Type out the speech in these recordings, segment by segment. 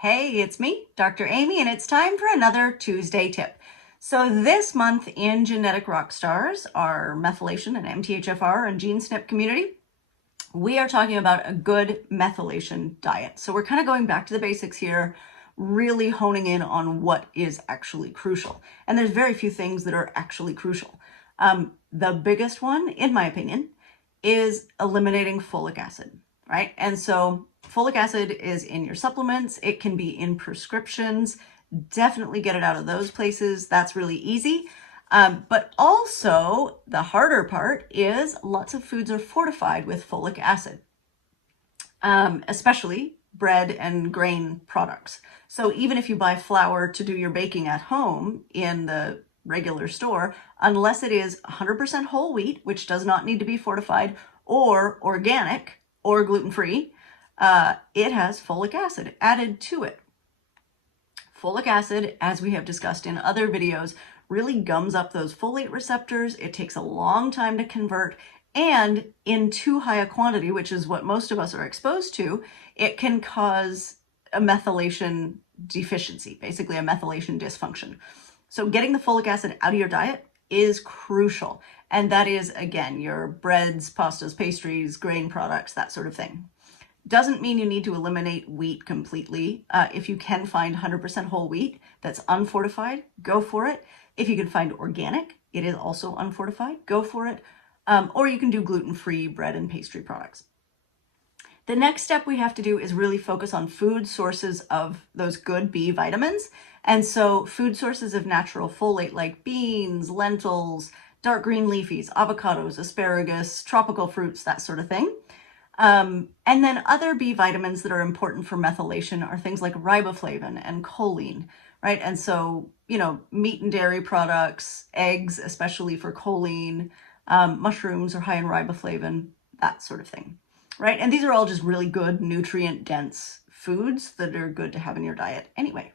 Hey, it's me, Dr. Amy, and it's time for another Tuesday tip. So this month in Genetic Rock Stars, our methylation and MTHFr and gene SNP community, we are talking about a good methylation diet. So we're kind of going back to the basics here, really honing in on what is actually crucial. And there's very few things that are actually crucial. The biggest one, in my opinion, is eliminating folic acid, right? And so folic acid is in your supplements. It can be in prescriptions. Definitely get it out of those places. That's really easy. But also the harder part is lots of foods are fortified with folic acid, especially bread and grain products. So even if you buy flour to do your baking at home in the regular store, unless it is 100% whole wheat, which does not need to be fortified, or organic or gluten-free, it has folic acid added to it. Folic acid, as we have discussed in other videos, really gums up those folate receptors. It takes a long time to convert, and in too high a quantity, which is what most of us are exposed to, it can cause a methylation deficiency, basically a methylation dysfunction. So getting the folic acid out of your diet is crucial. And that is, again, your breads, pastas, pastries, grain products, that sort of thing. Doesn't mean you need to eliminate wheat completely. If you can find 100% whole wheat that's unfortified, go for it. If you can find organic, it is also unfortified, go for it. Or you can do gluten-free bread and pastry products. The next step we have to do is really focus on food sources of those good B vitamins. And so food sources of natural folate like beans, lentils, dark green leafies, avocados, asparagus, tropical fruits, that sort of thing. And then other B vitamins that are important for methylation are things like riboflavin and choline, right? And so, meat and dairy products, eggs, especially for choline, mushrooms are high in riboflavin, that sort of thing, right? And these are all just really good nutrient-dense foods that are good to have in your diet anyway.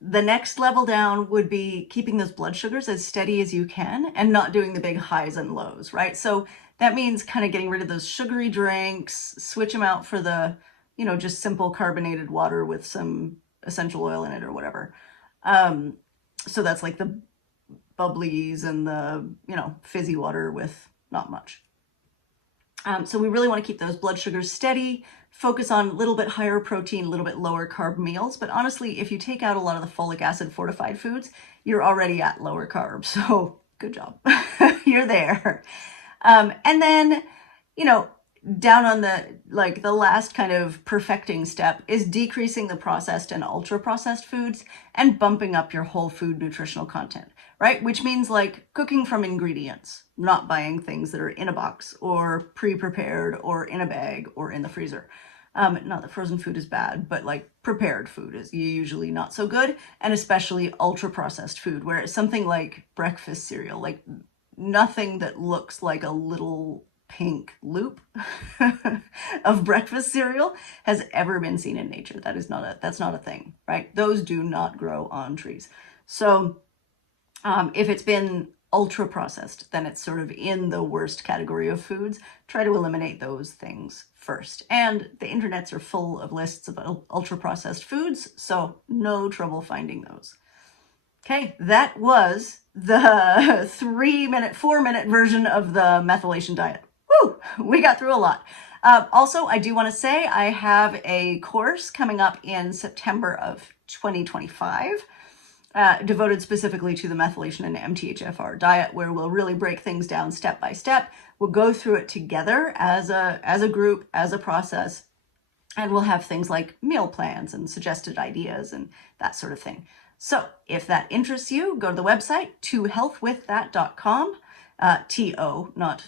The next level down would be keeping those blood sugars as steady as you can and not doing the big highs and lows, right? So that means kind of getting rid of those sugary drinks, switch them out for the, just simple carbonated water with some essential oil in it or whatever. So that's like the bubblies and the, fizzy water with not much. So we really want to keep those blood sugars steady, focus on a little bit higher protein, a little bit lower carb meals. But honestly, if you take out a lot of the folic acid fortified foods, you're already at lower carbs. So good job. You're there. And then, down on the last kind of perfecting step is decreasing the processed and ultra processed foods and bumping up your whole food nutritional content, right? Which means like cooking from ingredients, not buying things that are in a box or pre-prepared or in a bag or in the freezer. Not that frozen food is bad, but like prepared food is usually not so good, and especially ultra processed food where it's something like breakfast cereal, like nothing that looks like a little pink loop of breakfast cereal has ever been seen in nature. That's not a thing, right? Those do not grow on trees. So if it's been ultra processed, then it's sort of in the worst category of foods. Try to eliminate those things first. And the internets are full of lists of ultra processed foods, so no trouble finding those. Okay, that was the 4-minute version of the methylation diet. Woo, we got through a lot. Also, I do want to say I have a course coming up in September of 2025 devoted specifically to the methylation and MTHFr diet, where we'll really break things down step by step. We'll go through it together as a group, as a process, and we'll have things like meal plans and suggested ideas and that sort of thing. So if that interests you, go to the website, tohealthwiththat.com, T-O, not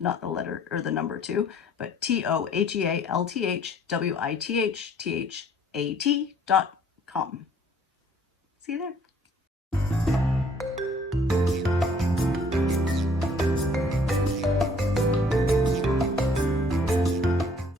the letter or the number 2, but TOHEALTHWITHTHAT.com. See you there.